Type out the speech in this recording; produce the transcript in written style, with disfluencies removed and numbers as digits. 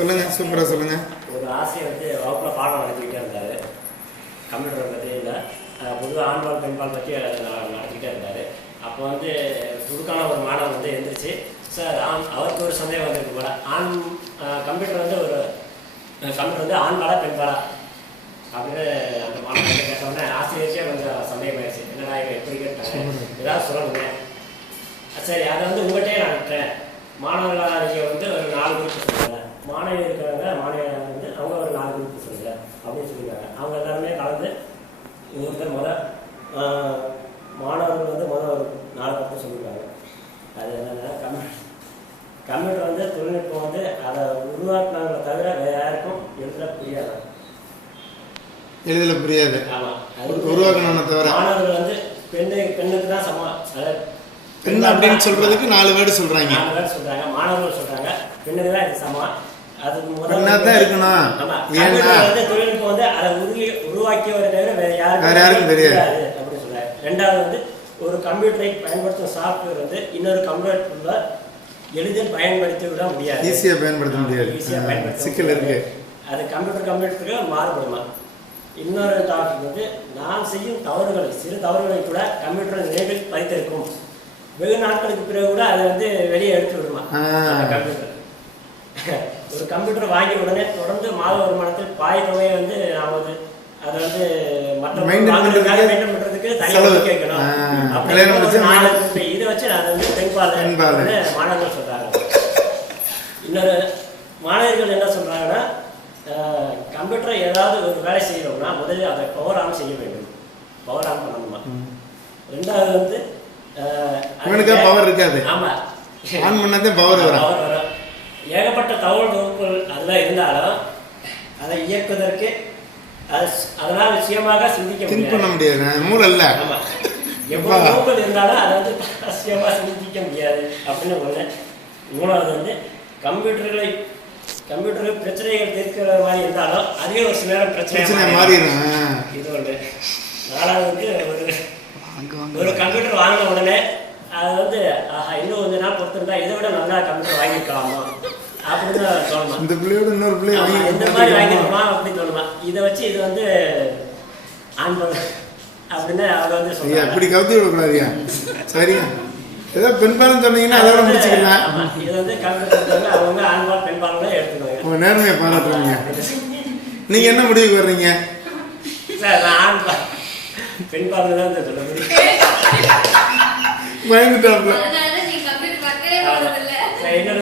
சொல்லுங்க, சூப்பரா சொல்லுங்க. ஒரு ஆசையை வந்து வகுப்புல பாடம் நடத்திக்கிட்டே இருந்தாரு. கம்ப்யூட்டரை பற்றி இல்லை, பொதுவாக ஆண்பால் பெண்பால் பற்றி நடத்திக்கிட்டே இருந்தார். அப்போ வந்து புதுக்கான ஒரு மாணவர் வந்து எழுந்திரிச்சு, சார் அவருக்கு ஒரு சந்தேகம் வந்திருக்கு போல, கம்ப்யூட்டர் வந்து ஆண்பாலா பெண்பாலா அப்படின்னு அந்த மாணவர் கேட்டோன்னே ஆசிரியர்ச்சே கொஞ்சம் சந்தேகம் ஆயிடுச்சு. என்னடா இவன் எப்படி கேட்டாங்க, ஏதாவது சொல்லணுங்க. சரி, அதை வந்து உங்கள்கிட்டயே நான் விட்டேன். மாணவர்கள் வந்து ஒரு 4 குரூப் சொல்லுங்க, மாணவியர் இருக்கிறவங்க மாணவியர் வந்து அவங்க ஒரு 4 குரூப் சொல்லுங்க அப்படின்னு சொல்லியிருக்காங்க. அவங்க எல்லாருமே கலந்து ஒருத்தர் மாணவர்கள் வந்து ஒரு 4 பக்கம் சொல்லியிருக்காங்க. அது என்னென்னா, கம்ப்யூட்டர் வந்து தொழில்நுட்பம் வந்து அதை உருவாக்குனாங்களே தவிர வேறு யாருக்கும் எளிதில் புரியாது. ஆமாம், உருவாக்கணும்னு தவிர மாணவர்கள் வந்து பெண்ணுக்கு தான் அதாவது பெண் அப்படின்னு சொல்றதுக்கு 4 வேர்டு சொல்றாங்க. 4 வேர்டு சொல்றாங்க, மாணவர்கள் சொல்றாங்க, பெண்ணுக்கு தான் இது சமம். அதுக்கு முதல்ல தான் இருக்கணும். ஏன்னா வந்து தொழில்நுட்பம் வந்து அதை உருவாக்கியவரை தவிர வேற யாருக்கும் தெரியாது அப்படின்னு சொல்றாங்க. 2வது வந்து ஒரு கம்ப்யூட்டரை பயன்படுத்தும் சாஃப்ட்வேர் வந்து இன்னொரு கம்ப்யூட்டர்ல எளிதில் பயன்படுத்தி விட முடியாது, ஈஸியா பயன்படுத்த முடியாது, சிக்கல் இருக்கு. அது கம்ப்யூட்டருக்கு மாறுபடுமா. இன்னொரு டாபிக் வந்து நான் செய்யும் தவறுகளை, சிறு தவறுகளை கூட கம்ப்யூட்டர் நினைவில் வைத்திருக்கும். வெகு நாட்களுக்கு பிறகு கூட அதை வந்து வெளியே எடுத்து விடுமா கம்ப்யூட்டர். ஒரு கம்ப்யூட்டர் வாங்கிய உடனே தொடர்ந்து மாத வருமானத்தில் பாதி தொகையை வந்து நாம் வந்து அதை வந்து மற்ற மெயின்டைன் பண்றதுக்கு தனியாக கேட்கணும். இதை வச்சு அதை வந்து பெண்பால் மாணவர்கள் சொல்றாங்க. இன்னொரு மாணவர்கள் என்ன சொல்றாங்கன்னா, கம்ப்யூட்டரை ஏதாவது ஒரு வேலை செய்யணும்னா முதலில் அதை பவர் ஆன் செய்ய வேண்டும், பவர் ஆன் பண்ணணுமா. 2வது வந்து பவர் இருக்காது, ஆமா, ஆன் பண்ணாதே பவர் வரும். ஏகப்பட்ட தகவல் தொகுப்புகள் அதெல்லாம் இருந்தாலும் அதை இயக்குவதற்கு அதனால் சுயமாக சிந்திக்க முடியாது, மூளை இல்ல. ஆமா, எவ்வளவு தொகுப்புகள் இருந்தாலும் அதை வந்து சுயமாக சிந்திக்க முடியாது அப்படின்னு ஒண்ணு. 3வது வந்து கம்ப்யூட்டர் பிரச்சனைகள் தீர்க்கிற மாதிரி இருந்தாலும் அதே ஒரு சில நேரம் பிரச்சனை மாறிடும், இது ஒன்று. 4வது ஒரு கம்ப்யூட்டர் வாங்கின உடனே அது வந்து இன்னும் கொஞ்ச நாள் பொறுத்திருந்தா இதை விட நல்லா கம்ப்யூட்டர் வாங்கிக்கலாமா அப்படின்னு தோணுமா. இந்த பிள்ளையோட இன்னொரு பிள்ளை இந்த மாதிரி வாங்கிக்கலாமா அப்படின்னு தோணுமா. இதை வச்சு இது வந்து ஆன் பண்ண அப்படின்னு அவங்க வந்து சொல்லுவாங்க. அப்படி கவுத்தி விடக்கூடாதியா, சரியா? ஏதோ பெண்பாலும் சொன்னீங்கன்னா அதோட முடிச்சுக்கலாம். இது வந்து கம்ப்யூட்டர் அவங்க ஆண்பால் பெண்பாலும் எடுத்துக்குவாங்க. உங்க நேர்மையை பாராட்டுறாங்க. நீங்க என்ன முடிவுக்கு வர்றீங்க? சார் நான் ஆண்பால் பெண்பால் தான் சொல்ல முடியும். பயந்துட்டாப்ல.